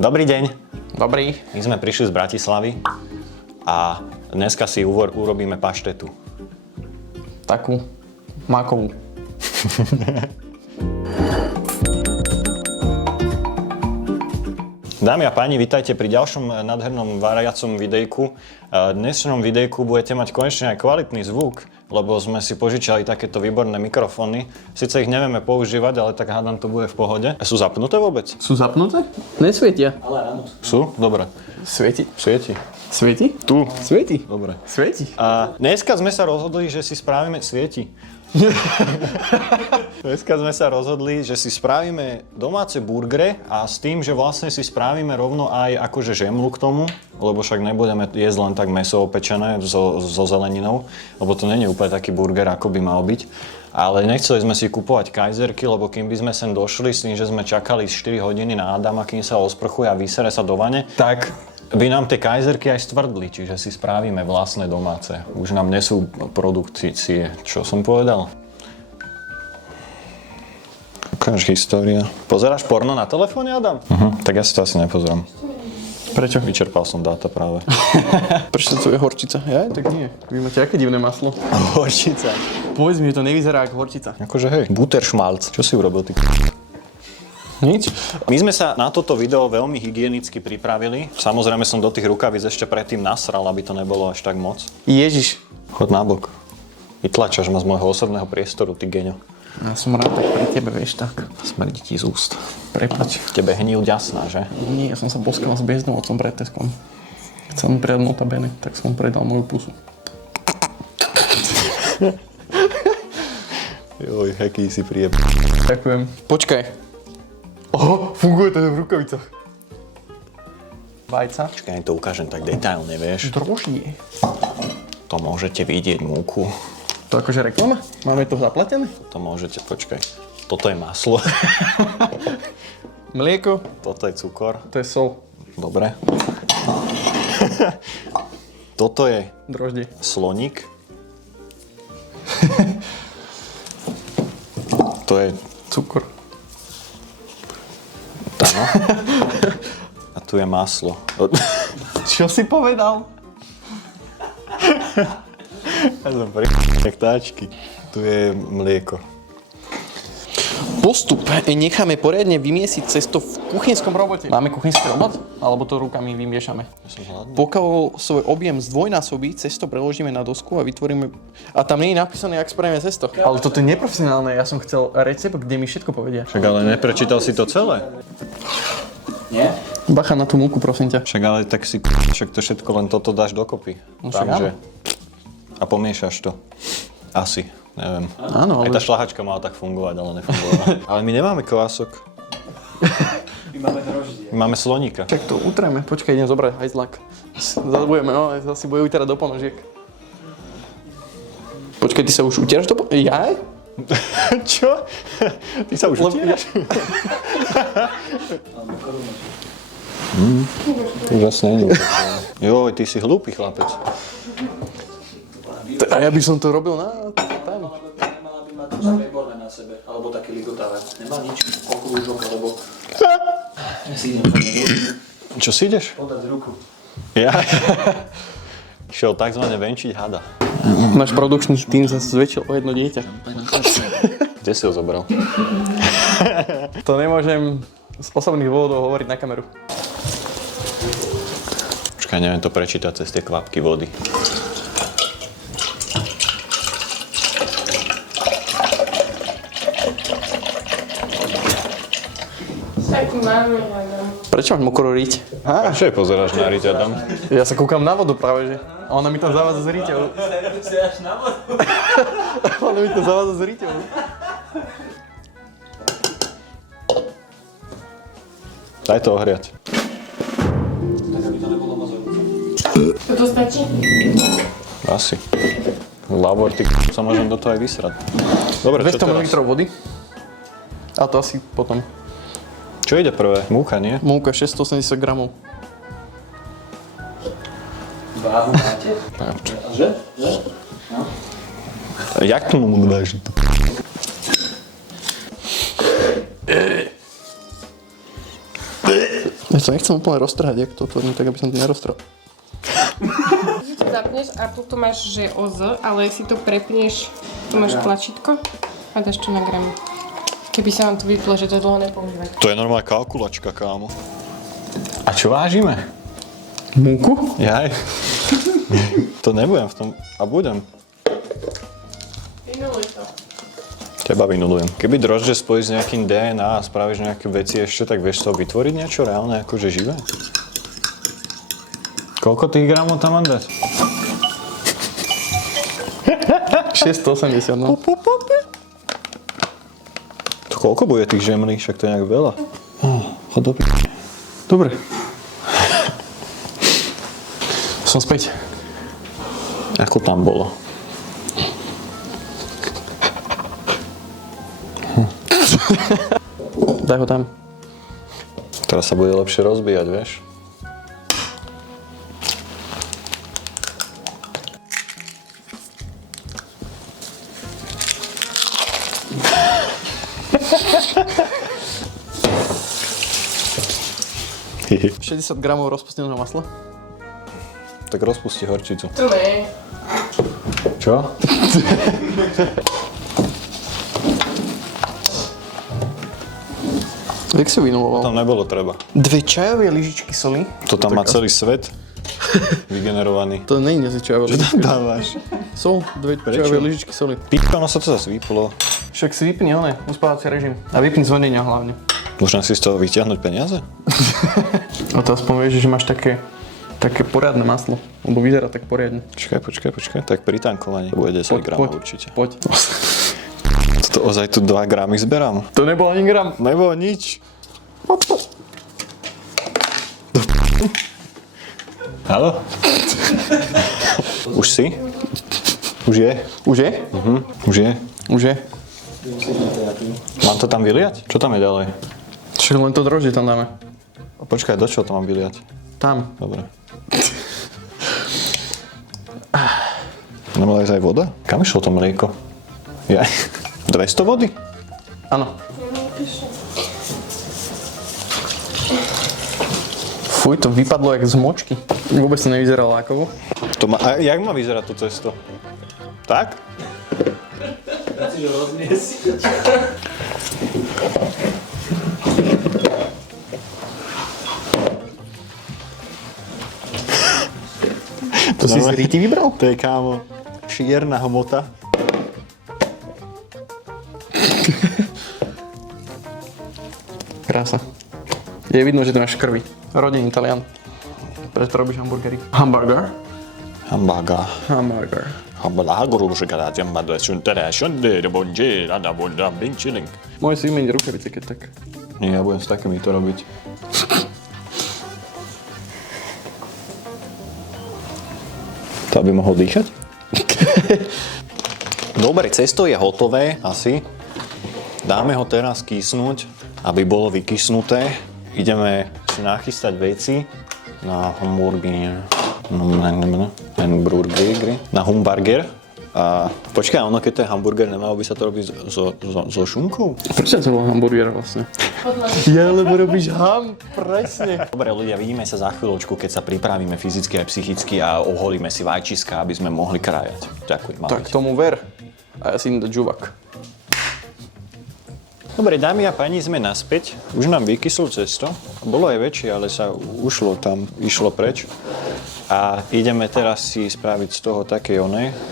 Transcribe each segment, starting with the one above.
Dobrý deň. Dobrý. My sme prišli z Bratislavy a dneska si urobíme paštetu. Takú mákovú. Dámy a páni, vítajte pri ďalšom nádhernom variacom videjku. V dnešnom videjku budete mať konečne aj kvalitný zvuk, lebo sme si požičali takéto výborné mikrofóny. Sice ich nevieme používať, ale tak hádam to bude v pohode. Sú zapnuté vôbec? Sú zapnuté? Nesvietia. Ale áno. Sú? Dobre. Svieti. Svieti. Svieti? Tu. Svieti. Dobre. Svieti. A dneska sme sa rozhodli, že si spravíme... Svieti. Dneska sme sa rozhodli, že si spravíme domáce burgery a s tým, že vlastne si spravíme rovno aj akože žemlu k tomu, lebo však nebudeme jesť len tak mäso opečené so zeleninou, lebo to nie je úplne taký burger, ako by mal byť. Ale nechceli sme si kupovať kajzerky, lebo kým by sme sem došli s tým, že sme čakali 4 hodiny na Adama, kým sa osprchuje a vysere sa do vane, tak by nám tie kajzerky aj stvrdli, čiže si spravíme vlastné domáce. Už nám nesú produkcie. Čo som povedal? Ukáž história. Pozeráš porno na telefóne, Adam? Tak ja si to asi nepozerám. Prečo? Vyčerpal som dáta práve. Prečo to je horčica? Ja? Tak nie. Vy máte aké divné maslo? Horčica. Povedz mi, že to nevyzerá ako horčica. Akože hej, Butterschmalz. Čo si urobil ty? Nič. My sme sa na toto video veľmi hygienicky pripravili. Samozrejme som do tých rukavíc ešte predtým nasral, aby to nebolo až tak moc. Ježiš. Chod nabok. Vytlačaš ma z môjho osobného priestoru, ty geňo. Ja som rád tak pri tebe, vieš, tak. Smrdí ti z úst. Prepač. Tebe hníl ďasná, že? Nie, ja som sa boskal s bezdomovcom pred Teskom. Chcel mi predať notabene, tak som mu predal moju pusu. Joj, aký si príjeb. Ďakujem. Počkaj. Oho, funguje to v rukavicách. Vajca. Počkaj, to ukážem tak detailne, vieš. Droždie. To môžete vidieť múku. To akože reklama? Máme to zaplatené? To môžete, počkaj. Toto je maslo. Mlieko. Toto je cukor. To je sol. Dobre. Toto je Droždie. sloník. To je Cukor. Áno. A tu je maslo. Čo si povedal? Ja som táčky. Tu je mlieko. Postup. Necháme poriadne vymiesiť cesto v kuchynskom robote. Máme kuchynský robot? Alebo to rukami vymiešame? Ja som hladný. Pokiaľ svoj objem zdvojnásobí, cesto preložíme na dosku a vytvoríme... A tam nie je napísané, jak spravíme cesto. Ale toto je neprofesionálne. Ja som chcel recept, kde mi všetko povedia. Však ale neprečítal si to celé. Nie? Bacha na tú múku, prosím ťa. Však ale tak si však to všetko len toto dáš dokopy. No však Takže... A pomiešaš to. Asi. Neviem. Áno, ale... Aj tá šľahačka mala tak fungovať, ale nefungovala. Ale my nemáme kvások. My máme droždie. My máme sloníka. Tak to utreme. Počkaj, idem zobrať hajzlak. Zadbujeme, no, zase bude uterať do ponožiek. Počkaj, ty sa už utieraš do ponožiek? Ja? Čo? Ty sa už utieraš? To už asi není. Joj, ty si hlúpy chlapec. A ja by som to robil na... tam. Nemala by mať sprayboarder na sebe, alebo taký ligotáve. Nemá nič, okrúžok, alebo... Ja si idem Čo si ideš? podať ruku. Ja. Išiel takzvané venčiť hada. Náš produkčný tým sa zväčšil o jedno dieťa. Kde si ho zobral? To nemôžem z osobných dôvodov hovoriť na kameru. Počkaj, neviem to prečítať cez tie kvapky vody. Taký máme, Adam. Prečo máš mokro riť? Prečo je pozeráš na riť, Adam? Ja sa kúkam na vodu práve, že? A ona mi tam zavádza s riťou. Sedáš na vodu? Ona mi tam zavádza s riťou. Daj to ohriať. Tak aby to nebolo moc horúce. Toto stačí? Asi. Labor, ty sa môžem do toho aj vysrať. Dobre, čo 200 ml teraz? vody. A to asi potom. Čo ide prvé? Múka, nie? Múka 680 gramov. Váhu máte? Že? No. Jak to mu dáš? Ja to nechcem úplne roztrhať, jak to otvorím, tak aby som to neroztrhal. Si to zapneš a tu máš, že OZ, ale si to prepneš, tu máš tlačítko a dáš to na gram. Keby sa vám to vyplo, že to dlho nepoužívať. To je normálna kalkulačka, kámo. A čo vážime? Múku? Jaj. To nebudem v tom. A budem. Vynuluj to. Teba vynulujem. Keby droždže spojíš s nejakým DNA a spravíš nejaké veci ešte, tak vieš z toho vytvoriť niečo reálne, akože živé? Koľko tých gramov tam mám dať? 680, no. To koľko bude tých žemlí? Však to je nejak veľa. Chod do Dobre. Som späť. Ako tam bolo? Daj ho tam. Teraz sa bude lepšie rozbíjať, vieš? Hihi. 60 gramov rozpusteného masla. Tak rozpusti horčicu. To ne. Čo? Jak si vynuloval? Tam nebolo treba. 2 čajové lyžičky soli. To tam má celý svet vygenerovaný. To nie je čajové lyžičky. Dávaš. Sol, 2 čajové lyžičky soli. Píčo, no sa to zase vyplo. Však si vypni oné, uspávací režim. A vypni zvonenia hlavne. Môžem si z toho vyťahnuť peniaze? A to aspoň vieš, že máš také poriadne maslo. Lebo vyzerá tak poriadne. Počkaj. Tak pri tankovaní bude 10 gramov určite. Poď. To ozaj tu 2 gramy zberám. To nebol ani gram. Nebolo nič. Haló? Už si? Už je? Už je? Už je? Už je. Mám to tam vyliať? Čo tam je ďalej? Však len to droždie tam dáme. Počkaj, do čoho to mám vyliať? Tam. Dobre. Nebola aj voda? Kam išlo to mlieko? Jaj. 200 vody? Áno. Fuj, to vypadlo jak z močky. Vôbec to nevyzerá lákovo. A jak má vyzerať to cesto? Tak? Si ho roznies. To si z Riti vybral? To je, kámo, čierna hmota. Krása. Je vidno, že to máš v krvi. Rodený Italian. Prečo robíš hamburgery? Hamburger? Hambaga. Hamburger. Môj si vymeniť rukavice, keď tak. Nie, ja budem s takými to robiť. To aby mohol dýchať? Dobre, cesto je hotové, asi. Dáme ho teraz kysnúť, aby bolo vykysnuté. Ideme si nachystať veci na hamburger. Na hamburger. A počkaj, ono keď to je hamburger, nemalo by sa to robiť so šunkou? Prečo to bol hamburger vlastne? Ja, lebo robíš ham, presne. Dobre ľudia, vidíme sa za chvíľočku, keď sa pripravíme fyzicky aj psychicky a oholíme si vajčiska, aby sme mohli krájať. Ďakujem. Tak tomu ver. A ja si idem dať žuvak. Dobre, dámy a páni, sme naspäť. Už nám vykyslo cesto. Bolo aj väčšie, ale sa ušlo tam, išlo preč. A ideme teraz si spraviť z toho také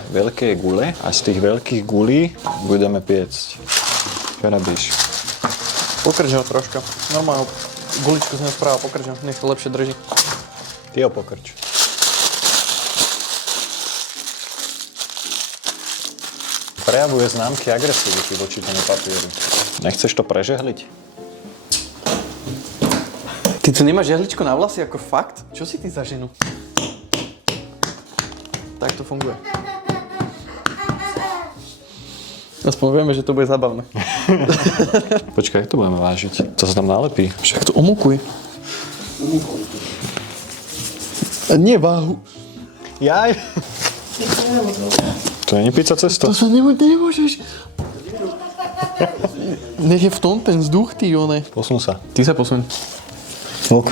veľké gule. A z tých veľkých gulí budeme piecť. Čo robíš? Pokrč ho troška. Normálne guličku z neho správa pokrč ho. Nech to lepšie drží. Ty ho pokrč. Prejavuje známky agresivity voči tomu papieru. Nechceš to prežehliť? Ty tu nemáš žehličko na vlasy ako fakt? Čo si ty za ženu? Tak to funguje. Aspoň vieme, že to bude zábavné. Počkaj, jak to budeme vážiť? To sa tam nalepí. Však to umúkuj. Nie váhu. Jaj! To nie je pizza cesto. To sa nemôžeš. Nech je v tom ten vzduch, ty one. Posun sa. Ty sa posuň. Svok.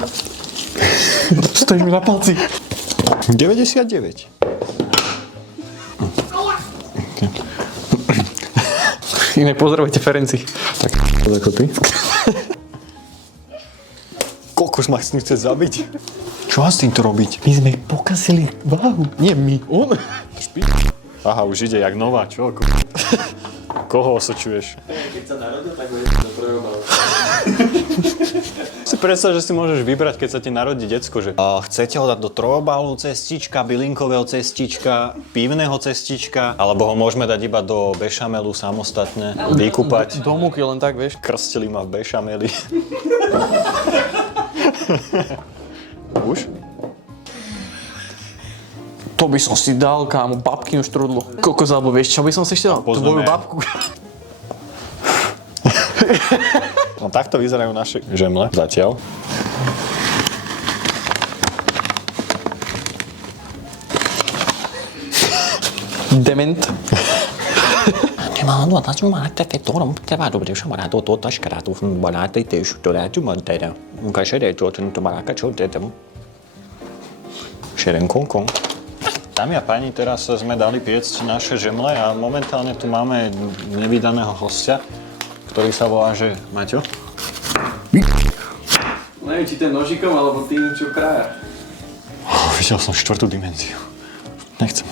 Stojíš mi na palci. 99. Inak pozdravujte Ferenci. Tak ako ty. Koľko ma chce zabiť? Čo mám s týmto robiť? My sme pokazili váhu. Nie my, on. Aha, už ide jak nová, čo? Koho osočuješ? Keď sa narodil, tak ho jedno do trojobal. Si predstav, že si môžeš vybrať, keď sa ti narodí decko, že chcete ho dať do trojobalu cestička, bylinkového cestička, pivného cestička, alebo ho môžeme dať iba do bešamelu samostatne, vykúpať. Do múky len tak, vieš. Krstili ma v bešameli. Už? To by som si dal, kámo, babkinu štrudlu. Kokos, alebo vieš, čo by som si ešte dal? Poznáme. Tvoju babku. No takto vyzerajú naše žemle zatiaľ. Dement. Šerenkonkon. Dámy a páni, teraz sme dali piecť naše žemle a momentálne tu máme nevydaného hostia, ktorý sa volá, že Maťo. Neviem, či ten nožikom, alebo tým, čo krája. Videl som 4. dimenziu. Nechcem.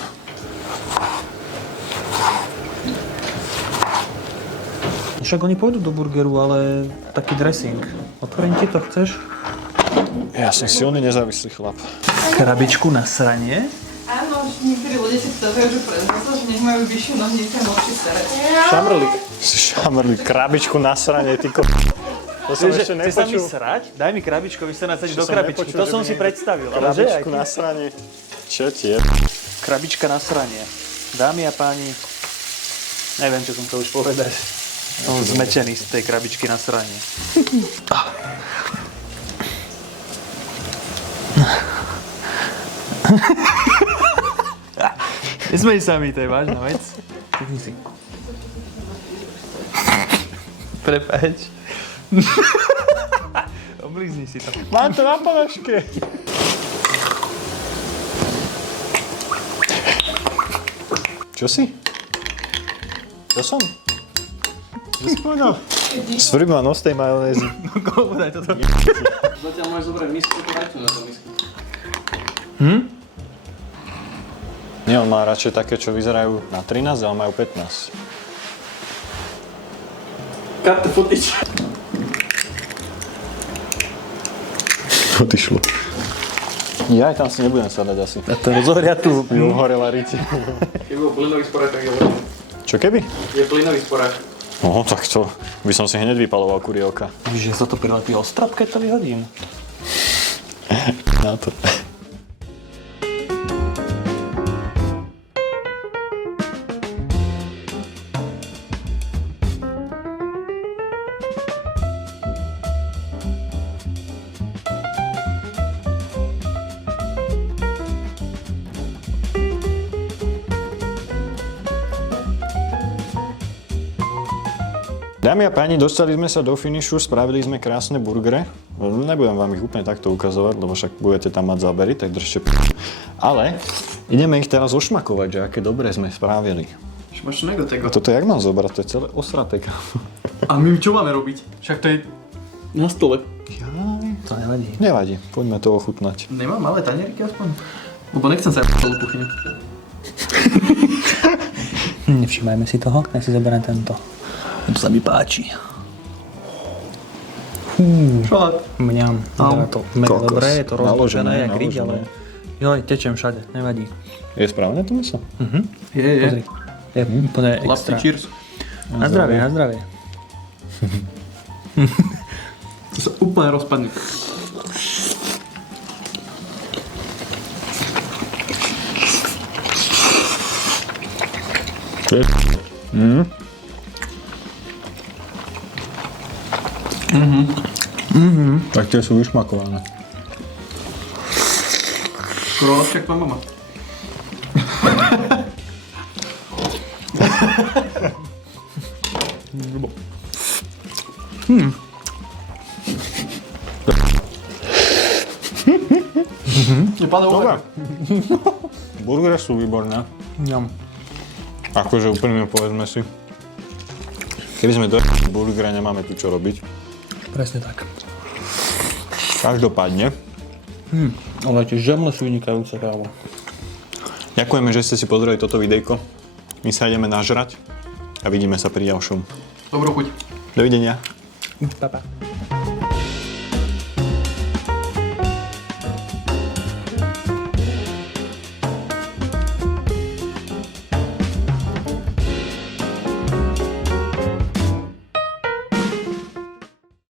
Však oni pôjdu do burgeru, ale taký dressing. Otvorím ti to, chceš? Ja som silný nezávislý chlap. Krabičku na sranie. Áno, niektorí ľudia si predstavujú, že prezradza, že nech majú vyššiu nohnice a môžu serať. Šamrlík. Si šamrli krabičku na srane, ty ko... To som ešte Chceš sa mi nepočul. srať? Daj mi krabičku, vy sa nasadiť Čo do som krabičky. nepočul, To že som by si niekto- predstavil. Ale že aj Krabičku ty? na srane. Čo ti je? Krabička na sranie. Dámy a páni, neviem, čo som to už povedať. Som zmetený z tej krabičky na sranie. Nesmej sa mi, to je vážna vec. Prepáč. Oblízni si to. Mám to na ponožke. Čo si? Čo som? Čo si povedal? Svrbí ma nos tej majonézy. Koľko daj toto? Zatiaľ máš zobrať misku, to dajte na to misku. Nie, on má radšej také, čo vyzerajú na 13, ale majú 15. Cut the footage. Odišlo. Ja aj tam si nebudem sadať asi. A to rozohria tu. Mi uhorela riti. Keby bol plynový sporák, tak je dobré. Čo keby? Je plynový sporák. No, tak to by som si hneď vypaloval kurielka. Víš, že sa to prilepí o strop, keď to vyhodím. Na to. Dámy a páni, dostali sme sa do finišu, spravili sme krásne burgery. Nebudem vám ich úplne takto ukazovať, lebo však budete tam mať zábery, tak držte Ale ideme ich teraz ošmakovať, že aké dobré sme spravili. Šmačného tego. Toto jak mám zobrať? To je celé osraté. A my čo máme robiť? Však to je na stole. To nevadí. Nevadí, poďme to ochutnať. Nemám malé tanierky aspoň? Lebo nechcem sa celú kuchyňu. Nevšímajme si toho, ja si zoberiem tento. To sa mi páči. Šalát. Mňam, vyzerá to mega Kokos. dobré, je to rozložené, jak riť, naložené. ale... Joj, tečem všade, nevadí. Je správne to meso? Je. Pozri, je úplne Lapsy extra. cheers. Na zdravie, na zdravie. To sa úplne rozpadne. Tak tie sú vyšmakované. Skoro však tvoja mama. Dobre. Burgery sú výborné. Akože úplne povedzme si. Keby sme dojeli burgery, nemáme tu čo robiť. Presne tak. Každopádne. Ale tie žemle sú vynikajúce, kámo. Ďakujeme, že ste si pozreli toto videjko. My sa ideme nažrať a vidíme sa pri ďalšom. Dobrú chuť. Dovidenia. Pa, pa.